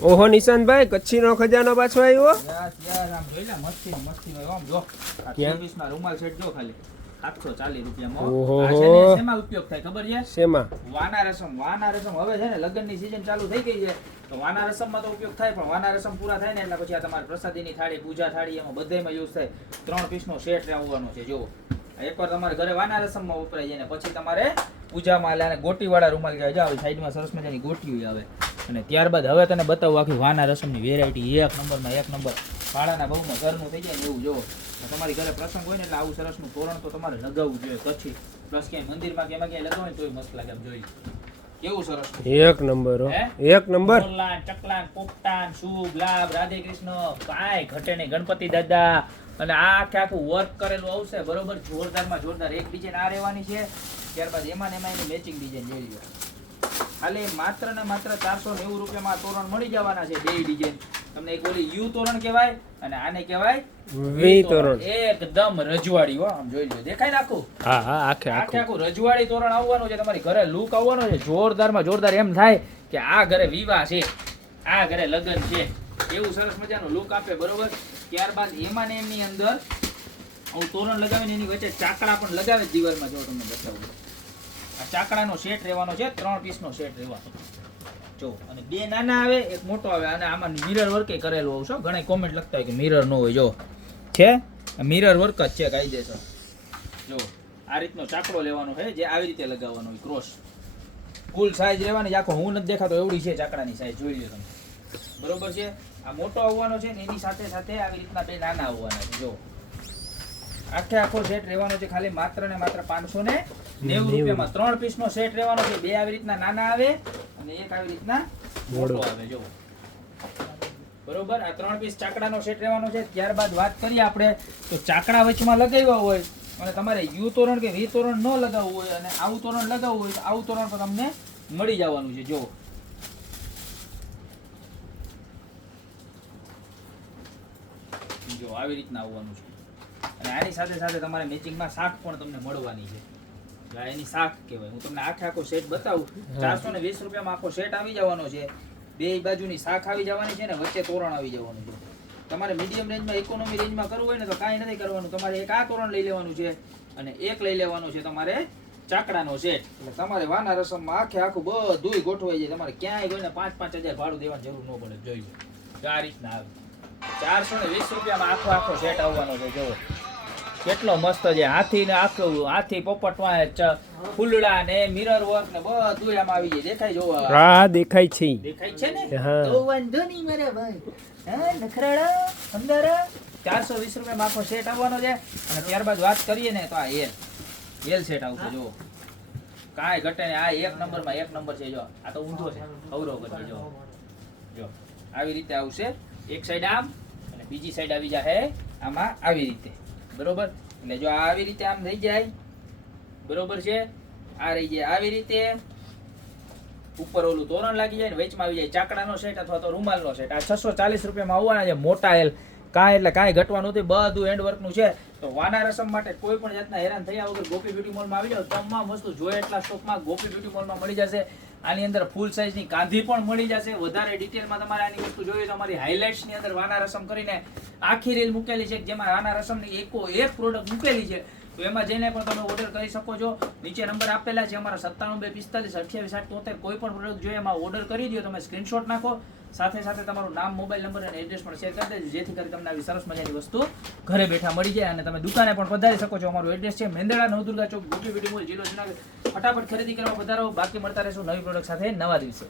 ઓહો નિશાંતભાઈ કચ્છીનો ખજાનો પાછો આવ્યો? યસ યસ આમ જોઈ લે મસ્તી મસ્તી નો આમ જો. આ ક્યાં? 23 ના રૂમાલ સેટ જો ખાલી. 740 રૂપિયામાં. ઓહો. આ છે ને શેમાં ઉપયોગ થાય ખબર છે? શેમાં? વાના રસમ વાના રસમ. હવે છે ને લગ્નની સીઝન ચાલુ થઈ ગઈ છે. તો વાના રસમમાં તો ઉપયોગ થાય પણ વાના રસમ પૂરા થાય ને એટલે પછી આ તમારે પ્રસાદીની થાળી પૂજા થાળી એમાં બધાયમાં યુઝ થાય. ત્રણ પીસનો સેટ આવવાનો છે જો એકવાર તમારે ઘરે વાના રસમમાં વપરાય જાય ને પછી તમારે પૂજામાં એટલે આને ગોટીવાળા રૂમાલ કહેવાય જો આવી સાઈડમાં સરસ મજાની ગોટીઓ આવે. અને ત્યારબાદ હવે તને બતાવું આખી વાના રસમની વેરાયટી એક નંબરમાં એક નંબર. ભાડાના બહુમાં ઘરનું થઈ જાય ને એવું જોવો તમારી ઘરે પ્રસંગ હોય ને એટલે આવું સરસનું તોરણ તો તમારે લગાવવું જોઈએ. કચ્છી પ્લસ ક્યાંય મંદિરમાં કે એમાં ક્યાંય લગાવો ને તોય મસ્ત લાગે એમ જોઈ. કેવું સરસ? એક નંબર એક નંબર. ચકલા પોપટાન, શુભ, લાભ, રાધે કૃષ્ણ કાંઈ ઘટે નહીં ગણપતિ દાદા. અને આ આખે આખું વર્ક કરેલું આવશે. બરોબર? જોરદારમાં જોરદાર. એક ડિઝાઇન આ રહેવાની છે. ત્યારબાદ એમાં ને એમાં એની મેચિંગ ડિઝાઇન જોઈ લો ખાલી માત્ર ને માત્ર ચારસો નેવું રૂપિયામાં તોરણ મળી જવાના છે બે ડિઝાઇન. તમને એક ઓલી યુ તોરણ કહેવાય અને આને કહેવાય વી તોરણ. એકદમ રજવાડી હો આમ જોઈ લો. દેખાય ને હા હા આખે આખે આખું. રજવાડી તોરણ આવવાનું છે તમારી ઘરે લુક આવવાનો છે. જોરદારમાં જોરદાર એમ થાય કે આ ઘરે વિવાહ છે આ ઘરે લગ્ન છે. એવું સરસ મજાનો લુક આપે બરોબર? ત્યારબાદ એમાં ને એમની અંદર હું તોરણ લગાવીને એની વચ્ચે ચાકડા પણ લગાવે દીવાલમાં જો તમને બતાવું. ચાકડાનો સેટ રહેવાનો છે, ત્રણ પીસનો સેટ રહેવાનો જો, અને બે નાના આવે, એક મોટો આવે, અને આમાં મિરર વર્કે કરેલું આવશે ઘણા કોમેન્ટ લખતા હોય કે મિરર ન હોય, જો. છે? મિરર વર્ક જ છે કાયદેસર જો, આ રીતનો ચાકડો લેવાનો છે, જે આવી રીતે લગાવવાનો હોય ક્રોસ ફૂલ સાઈઝ રહેવાની આખો હું નથી દેખાતો, એવડી છે ચાકડાની સાઈઝ જોઈ લો તમે. બરોબર છે? આ મોટો આવવાનો છે ને એની સાથે સાથે આવી રીતના બે નાના આવવાના છે, જો. આખે આખો સેટ રહેવાનો છે ખાલી માત્ર ને માત્ર પાંચસો ને નેવું રૂપિયામાં ત્રણ પીસ નો સેટ રહેવાનો છે. બે આવી રીતના નાના આવે અને એક આવી રીતના મોટો આવે જો બરોબર? આ ત્રણ પીસ ચાકડાનો સેટ રહેવાનો છે. ત્યારબાદ વાત કરીએ આપણે તો ચાકડા વચમાં લગાવ્યા હોય અને તમારે યુ તોરણ કે વી તોરણ ન લગાવવું હોય અને આવું તોરણ લગાવવું હોય તો આવું તોરણ પણ તમને મળી જવાનું છે. જો જો આવી રીતના આવવાનું છે. અને આની સાથે સાથે તમારે મેચિંગમાં શાક પણ તમને મળવાની છે. એની શાક કહેવાય. હું તમને આખે આખો સેટ બતાવું. ચારસો ને વીસ રૂપિયામાં આખો સેટ આવી જવાનો છે. બે બાજુની શાક આવી જવાની છે ને વચ્ચે તોરણ આવી જવાનું છે. તમારે મીડિયમ રેન્જમાં ઇકોનોમી રેન્જમાં કરવું હોય ને તો કાંઈ નથી કરવાનું. તમારે એક આ તોરણ લઈ લેવાનું છે અને એક લઈ લેવાનું છે તમારે ચાકડાનો સેટ એટલે તમારે વાના રસમમાં આખે આખું બધુંય ગોઠવાઈ જાય. તમારે ક્યાંય કોઈને પાંચ પાંચ હજાર ભાડું દેવાની જરૂર ન પડે. જોઈ લો. આ રીતના આવે. ચારસો ને વીસ રૂપિયામાં આખો આખો સેટ આવવાનો છે. જો કેટલો મસ્ત છે. હાથી ને આખું હાથી પોપટમાં ફૂલડા ને મિરર વર્ક ને બધું એમ આવી જાય દેખાય જો હા દેખાય છે. દેખાય છે ને? હા. તો વાંધો નહીં મારા ભાઈ. હા નખરાળા અંધારા ચારસો વીસ રૂપિયામાં આખો સેટ આવવાનો છે. અને ત્યારબાદ વાત કરીએ ને તો આ એલ એલ સેટ આવશે જો કાંઈ ઘટે ને આ એક નંબરમાં એક નંબર છે જો આ તો ઊંધો છે. અવરો કરી જો જો આવી રીતે આવશે. એક સાઈડ આમ અને બીજી સાઈડ આવી જાય આમાં આવી રીતે. બરોબર? એટલે જો આવી રીતે આમ થઈ જાય, બરોબર છે? આ રહી જાય આવી રીતે. ઉપર ઓલું તોરણ લાગી જાય ને વેચમાં આવી જાય ચાકડાનો સેટ અથવા તો રૂમાલનો સેટ. આ છસો ચાલીસ રૂપિયામાં આવવાના છે મોટા એલ. કાંઈ એટલે કાંઈ ઘટવાનું નથી, બધું હેન્ડવર્કનું છે. તો વાના રસમ માટે કોઈ પણ જાતના હેરાન થયા વગર ગોપી બ્યુટી મોલમાં આવી જાઓ, તમામ વસ્તુ જોઈએ એટલા સ્ટોકમાં ગોપી બ્યુટી મોલમાં મળી જશે. આની અંદર ફૂલ સાઇઝની કાંધી પણ મળી જશે. વધારે ડિટેલમાં તમારે આની વસ્તુ જોઈએ તો અમારી હાઇલાઇટ્સની અંદર વાના રસમ કરીને આખી રીલ મૂકેલી છે. જેમાં વાના રસમની એકો એક પ્રોડક્ટ મૂકેલી છે. તો એમાં જઈને પણ તમે ઓર્ડર કરી શકો છો. નીચે નંબર આપેલા છે, અમારા સત્તાણું બે પિસ્તાલીસ, અઠ્યાવીસ આઠ તોતેર, કોઈ પણ પ્રોડક્ટ જોઈએ એમાં ઓર્ડર કરી દો, તમે સ્ક્રીનશોટ નાખો. સાથે સાથે તમારું નામ મોબાઈલ નંબર અને એડ્રેસ પણ શેર કરી દેજો, જેથી કરી તમને આવી સરસ મજાની વસ્તુ ઘરે બેઠા મળી જાય અને તમે દુકાને પણ પધારી શકો છો. અમારું એડ્રેસ છે મેંદડા નવદુર્ગા ચોક ગોપી વિડીમોલ મોલ જિલ્લો જુનાગઢ. ફટાફટ ખરીદી કરવા પધારો બાકી મળતા રહેશું નવી પ્રોડક્ટ સાથે નવા દિવસે.